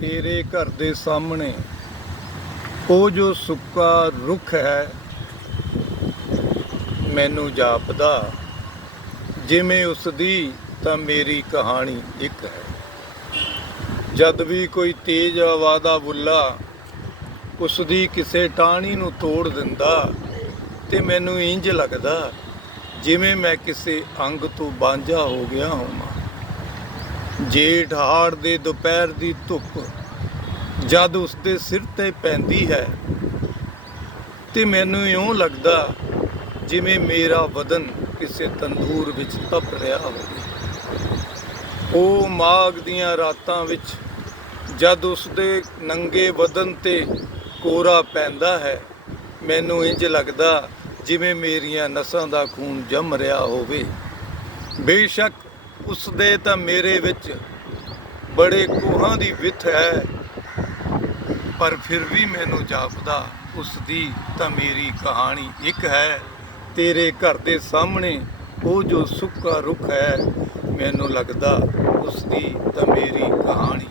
ਤੇਰੇ ਘਰ ਦੇ ਸਾਹਮਣੇ ਉਹ ਜੋ ਸੁੱਕਾ ਰੁੱਖ ਹੈ, ਮੈਨੂੰ ਜਾਪਦਾ। ਜਿਵੇਂ ਉਸ ਦੀ ਤਾਂ ਮੇਰੀ ਕਹਾਣੀ ਇੱਕ ਹੈ। ਜਦ ਵੀ ਕੋਈ ਤੇਜ਼ ਆਵਾਦਾ ਬੁੱਲਾ ਉਸ ਦੀ ਕਿਸੇ ਟਾਹਣੀ ਨੂੰ ਤੋੜ ਦਿੰਦਾ, ਤੇ ਮੈਨੂੰ ਇੰਜ ਲੱਗਦਾ, ਜਿਵੇਂ ਮੈਂ ਕਿਸੇ ਅੰਗ ਤੋਂ ਬਾਂਝਾ ਹੋ ਗਿਆ ਹੋਵਾਂ। ਜੇਠ ਹਾੜ ਦੇ ਦੁਪਹਿਰ ਦੀ ਧੁੱਪ ਜਦ ਉਸਦੇ ਸਿਰ ਤੇ ਪੈਂਦੀ ਹੈ ਤੇ ਮੈਨੂੰ ਇਉਂ ਲੱਗਦਾ ਜਿਵੇਂ ਮੇਰਾ ਬਦਨ ਕਿਸੇ ਤੰਦੂਰ ਵਿੱਚ ਤਪ ਰਿਹਾ ਹੋਵੇ। ਉਹ ਮਾਘ ਦੀਆਂ ਰਾਤਾਂ ਵਿੱਚ ਜਦ ਉਸਦੇ ਨੰਗੇ ਬਦਨ ਤੇ ਕੋਰਾ ਪੈਂਦਾ ਹੈ, ਮੈਨੂੰ ਇੰਜ ਲੱਗਦਾ ਜਿਵੇਂ ਮੇਰੀਆਂ ਨਸਾਂ ਦਾ ਖੂਨ ਜੰਮ ਰਿਹਾ ਹੋਵੇ। ਬੇਸ਼ੱਕ ਉਸ ਦੇ ਤਾਂ ਮੇਰੇ ਵਿੱਚ ਬੜੇ ਕੋਹਾਂ ਦੀ ਵਿੱਥ ਹੈ, ਪਰ ਫਿਰ ਵੀ ਮੈਨੂੰ ਜਾਪਦਾ ਉਸ ਦੀ ਤਾਂ ਮੇਰੀ ਕਹਾਣੀ ਇੱਕ ਹੈ। ਤੇਰੇ ਘਰ ਦੇ ਸਾਹਮਣੇ ਉਹ ਜੋ ਸੁੱਕਾ ਰੁੱਖ ਹੈ, ਮੈਨੂੰ ਲੱਗਦਾ ਉਸ ਦੀ ਤਾਂ ਮੇਰੀ ਕਹਾਣੀ